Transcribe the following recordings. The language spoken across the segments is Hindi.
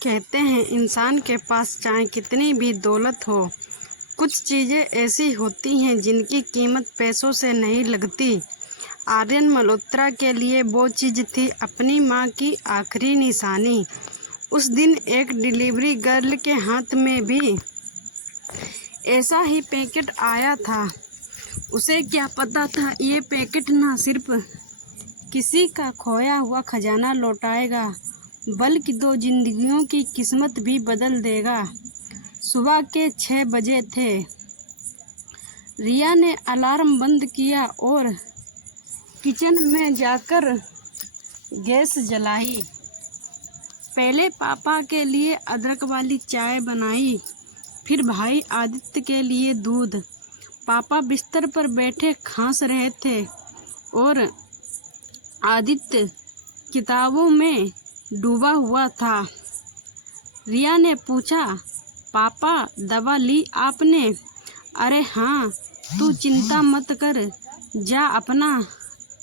कहते हैं इंसान के पास चाहे कितनी भी दौलत हो, कुछ चीज़ें ऐसी होती हैं जिनकी कीमत पैसों से नहीं लगती। आर्यन मल्होत्रा के लिए वो चीज़ थी अपनी माँ की आखिरी निशानी। उस दिन एक डिलीवरी गर्ल के हाथ में भी ऐसा ही पैकेट आया था। उसे क्या पता था ये पैकेट न सिर्फ किसी का खोया हुआ खजाना लौटाएगा, बल्कि 2 जिंदगियों की किस्मत भी बदल देगा। सुबह के 6 बजे थे। रिया ने अलार्म बंद किया और किचन में जाकर गैस जलाई। पहले पापा के लिए अदरक वाली चाय बनाई, फिर भाई आदित्य के लिए दूध। पापा बिस्तर पर बैठे खांस रहे थे और आदित्य किताबों में डूबा हुआ था। रिया ने पूछा, पापा दवा ली आपने? अरे हाँ, तू चिंता मत कर, जा अपना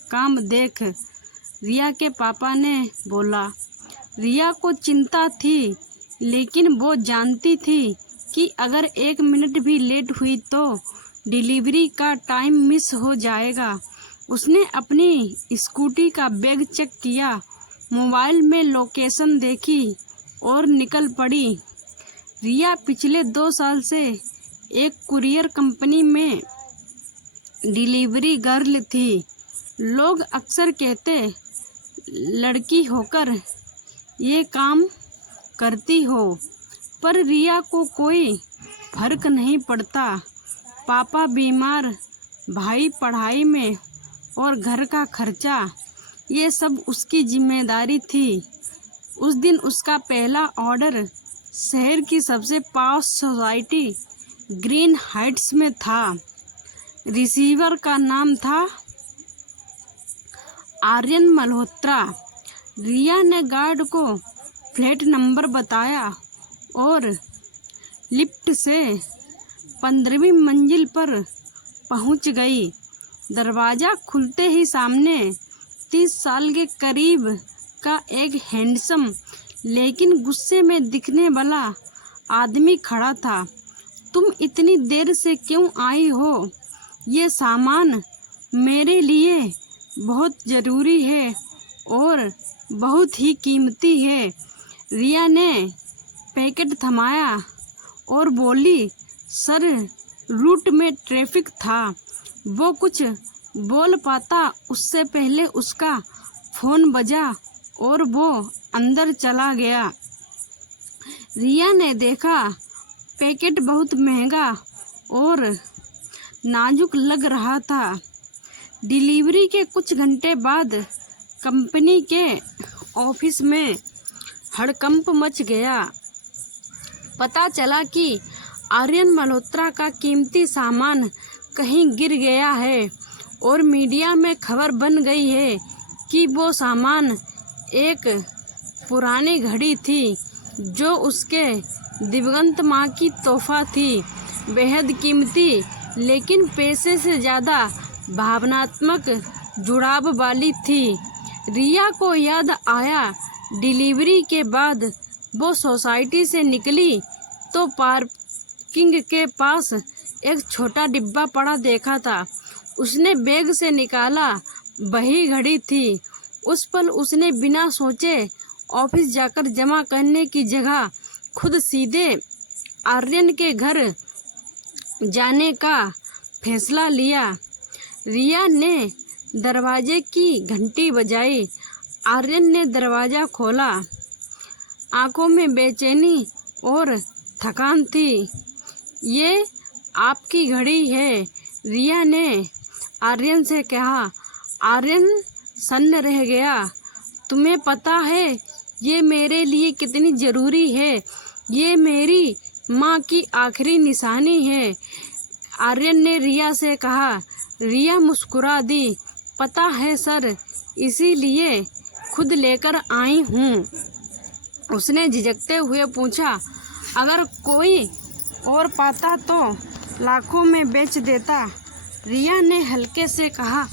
काम देख, रिया के पापा ने बोला। रिया को चिंता थी, लेकिन वो जानती थी कि अगर 1 मिनट भी लेट हुई तो डिलीवरी का टाइम मिस हो जाएगा। उसने अपनी स्कूटी का बैग चेक किया, मोबाइल में लोकेशन देखी और निकल पड़ी। रिया पिछले 2 साल से एक कुरियर कंपनी में डिलीवरी गर्ल थी। लोग अक्सर कहते, लड़की होकर ये काम करती हो, पर रिया को कोई फर्क नहीं पड़ता। पापा बीमार, भाई पढ़ाई में और घर का खर्चा, ये सब उसकी जिम्मेदारी थी। उस दिन उसका पहला ऑर्डर शहर की सबसे पॉश सोसाइटी ग्रीन हाइट्स में था। रिसीवर का नाम था आर्यन मल्होत्रा। रिया ने गार्ड को फ्लैट नंबर बताया और लिफ्ट से 15वीं मंजिल पर पहुंच गई। दरवाज़ा खुलते ही सामने 30 साल के करीब का एक हैंडसम लेकिन गुस्से में दिखने वाला आदमी खड़ा था। तुम इतनी देर से क्यों आई हो? ये सामान मेरे लिए बहुत ज़रूरी है और बहुत ही कीमती है। रिया ने पैकेट थमाया और बोली, सर रूट में ट्रैफिक था। वो कुछ बोल पाता उससे पहले उसका फ़ोन बजा और वो अंदर चला गया। रिया ने देखा पैकेट बहुत महंगा और नाजुक लग रहा था। डिलीवरी के कुछ घंटे बाद कंपनी के ऑफिस में हड़कंप मच गया। पता चला कि आर्यन मल्होत्रा का कीमती सामान कहीं गिर गया है और मीडिया में खबर बन गई है कि वो सामान एक पुरानी घड़ी थी जो उसके दिवंगत माँ की तोहफा थी। बेहद कीमती, लेकिन पैसे से ज़्यादा भावनात्मक जुड़ाव वाली थी। रिया को याद आया, डिलीवरी के बाद वो सोसाइटी से निकली तो पार्किंग के पास एक छोटा डिब्बा पड़ा देखा था। उसने बैग से निकाला, वही घड़ी थी। उस पल उसने बिना सोचे ऑफिस जाकर जमा करने की जगह खुद सीधे आर्यन के घर जाने का फैसला लिया। रिया ने दरवाजे की घंटी बजाई। आर्यन ने दरवाज़ा खोला। आंखों में बेचैनी और थकान थी। ये आपकी घड़ी है, रिया ने आर्यन से कहा। आर्यन सन्न रह गया। तुम्हें पता है ये मेरे लिए कितनी ज़रूरी है? ये मेरी माँ की आखिरी निशानी है, आर्यन ने रिया से कहा। रिया मुस्कुरा दी। पता है सर, इसीलिए खुद लेकर आई हूँ। उसने झिझकते हुए पूछा, अगर कोई और पाता तो लाखों में बेच देता। रिया ने हल्के से कहा,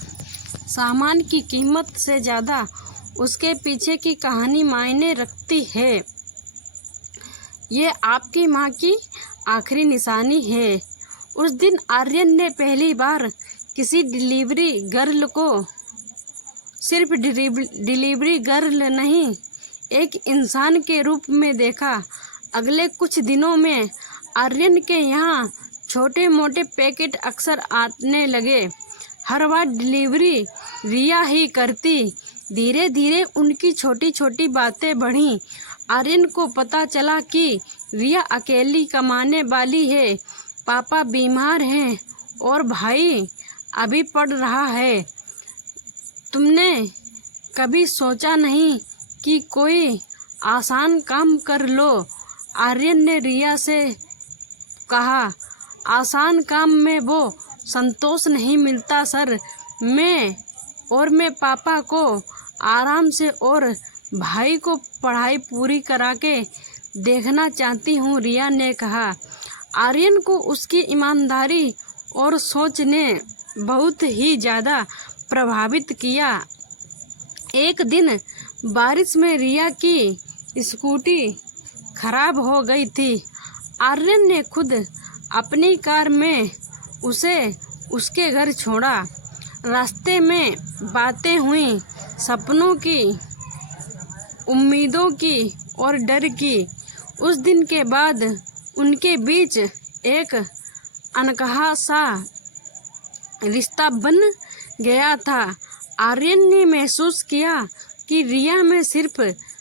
सामान की कीमत से ज़्यादा उसके पीछे की कहानी मायने रखती है। ये आपकी माँ की आखिरी निशानी है। उस दिन आर्यन ने पहली बार किसी डिलीवरी गर्ल को सिर्फ डिलीवरी गर्ल नहीं, एक इंसान के रूप में देखा। अगले कुछ दिनों में आर्यन के यहाँ छोटे मोटे पैकेट अक्सर आने लगे। हर बार डिलीवरी रिया ही करती। धीरे धीरे उनकी छोटी छोटी बातें बढ़ीं। आर्यन को पता चला कि रिया अकेली कमाने वाली है, पापा बीमार हैं और भाई अभी पढ़ रहा है। तुमने कभी सोचा नहीं कि कोई आसान काम कर लो? आर्यन ने रिया से कहा। आसान काम में वो संतोष नहीं मिलता सर। मैं पापा को आराम से और भाई को पढ़ाई पूरी करा के देखना चाहती हूँ, रिया ने कहा। आर्यन को उसकी ईमानदारी और सोच ने बहुत ही ज़्यादा प्रभावित किया। एक दिन बारिश में रिया की स्कूटी खराब हो गई थी। आर्यन ने खुद अपनी कार में उसे उसके घर छोड़ा। रास्ते में बातें हुई, सपनों की, उम्मीदों की और डर की। उस दिन के बाद उनके बीच एक अनकहा सा रिश्ता बन गया था। आर्यन ने महसूस किया कि रिया में सिर्फ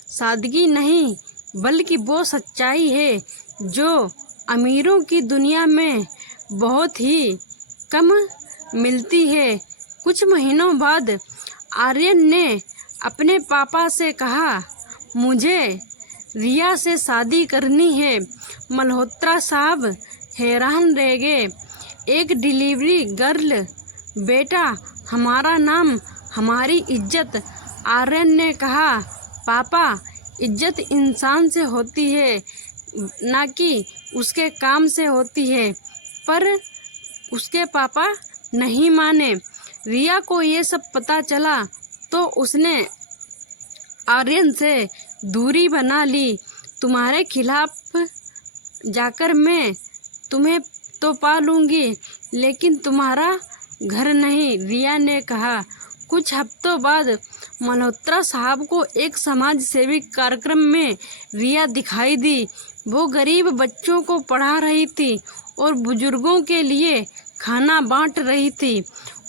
सादगी नहीं, बल्कि वो सच्चाई है जो अमीरों की दुनिया में बहुत ही कम मिलती है। कुछ महीनों बाद आर्यन ने अपने पापा से कहा, मुझे रिया से शादी करनी है। मल्होत्रा साहब हैरान रह गए। एक डिलीवरी गर्ल? बेटा, हमारा नाम हमारी इज्जत। आर्यन ने कहा, पापा, इज्जत इंसान से होती है, ना कि उसके काम से होती है। पर उसके पापा नहीं माने। रिया को ये सब पता चला तो उसने आर्यन से दूरी बना ली। तुम्हारे खिलाफ जाकर मैं तुम्हें तो पा लूँगी, लेकिन तुम्हारा घर नहीं, रिया ने कहा। कुछ हफ्तों बाद मल्होत्रा साहब को एक समाज सेवी कार्यक्रम में रिया दिखाई दी। वो गरीब बच्चों को पढ़ा रही थी और बुजुर्गों के लिए खाना बांट रही थी।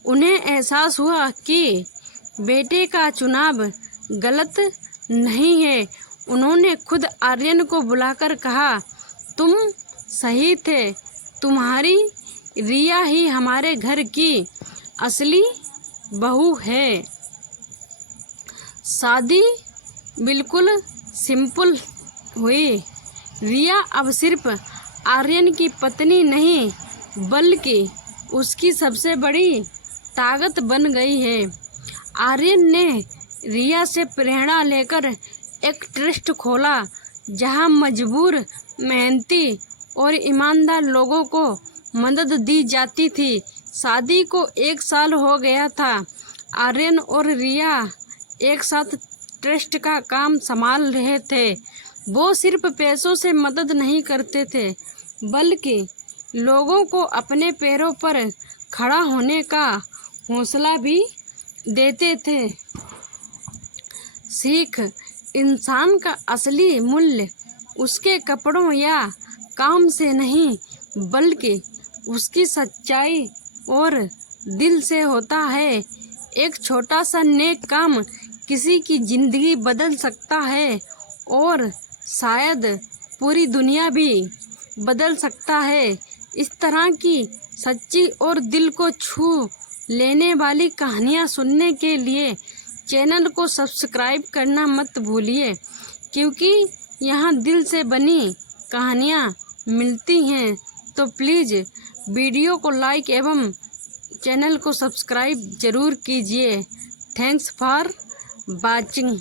उन्हें एहसास हुआ कि बेटे का चुनाव गलत नहीं है। उन्होंने खुद आर्यन को बुलाकर कहा, तुम सही थे, तुम्हारी रिया ही हमारे घर की असली बहू है। शादी बिल्कुल सिंपल हुई। रिया अब सिर्फ आर्यन की पत्नी नहीं, बल्कि उसकी सबसे बड़ी ताकत बन गई है। आर्यन ने रिया से प्रेरणा लेकर एक ट्रस्ट खोला, जहां मजबूर, मेहनती और ईमानदार लोगों को मदद दी जाती थी। शादी को 1 साल हो गया था। आर्यन और रिया एक साथ ट्रस्ट का काम संभाल रहे थे। वो सिर्फ पैसों से मदद नहीं करते थे, बल्कि लोगों को अपने पैरों पर खड़ा होने का हौसला भी देते थे। सीख, इंसान का असली मूल्य उसके कपड़ों या काम से नहीं, बल्कि उसकी सच्चाई और दिल से होता है। एक छोटा सा नेक काम किसी की जिंदगी बदल सकता है और शायद पूरी दुनिया भी बदल सकता है। इस तरह की सच्ची और दिल को छू लेने वाली कहानियाँ सुनने के लिए चैनल को सब्सक्राइब करना मत भूलिए, क्योंकि यहाँ दिल से बनी कहानियाँ मिलती हैं। तो प्लीज़ वीडियो को लाइक एवं चैनल को सब्सक्राइब ज़रूर कीजिए। Thanks for watching.